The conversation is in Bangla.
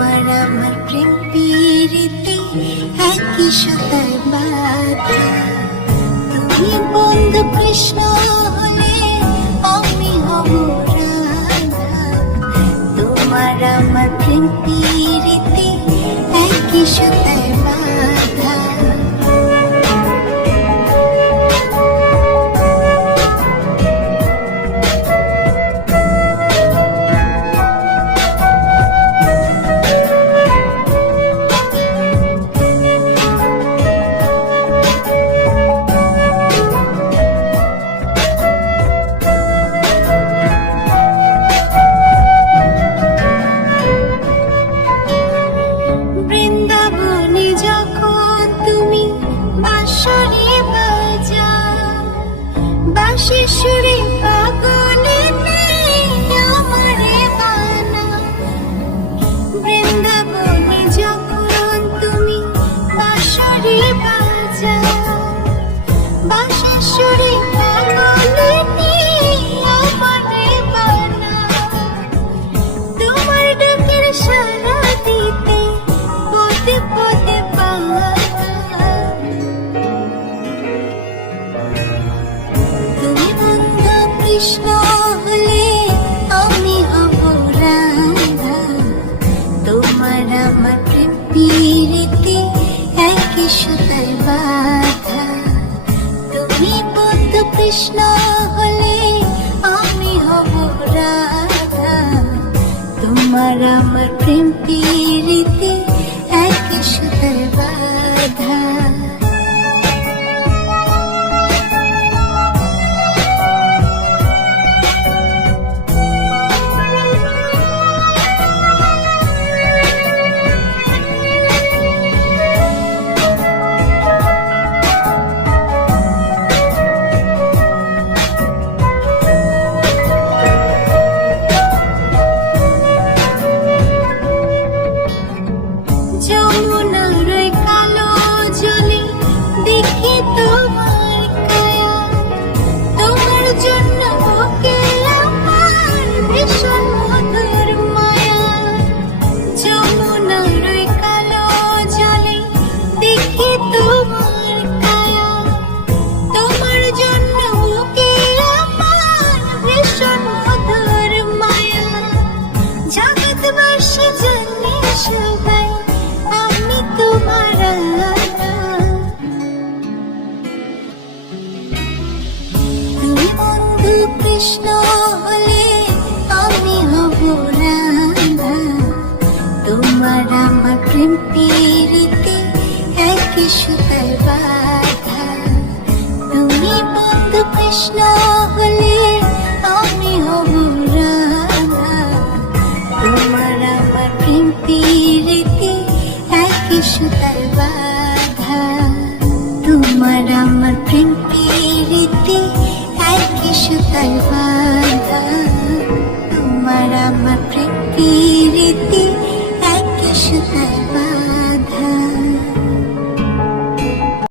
তোমার আমার প্রেম পীড়িতে একই সুতায় বাঁধা। তুমি বন্ধু কৃষ্ণ হলে আমি হব রাধা। তোমার আমার প্রেম পীড়িতে একই সুতায় বাঁধা। শিশুরে পাগলে আমারে বানা। বৃন্দাবনে যখন তুমি বাঁশরি বাজাও, বাঁশিসুরে পাগলে আমারে বানা। তোমার ডাকের সাড়া দিতে পদে পদে পাওয়া। কৃষ্ণ হলে আমি হব রাধা। তোমার আমার প্রেম পীড়িতে একই সুতায় বাঁধা। তুমি বন্ধু কৃষ্ণ হলে আমি হব রাধা। তোমার আমার প্রেম পীড়িতে একই সুতায় বাঁধা। কৃষ্ণ হলে আমি হব রাধা। তোমার আমার প্রেম পীড়িতে একই সুতায় বাঁধা। তুমি বন্ধু কৃষ্ণ হলে আমি হব রাধা। তোমার আমার প্রেম পীড়িতে একই সুতায় বাঁধা। তোমার আমার প্রেম পীড়িতে একই সুতায় বাঁধা। তোমার আমার প্রেম পীড়িতে একই সুতায় বাঁধা।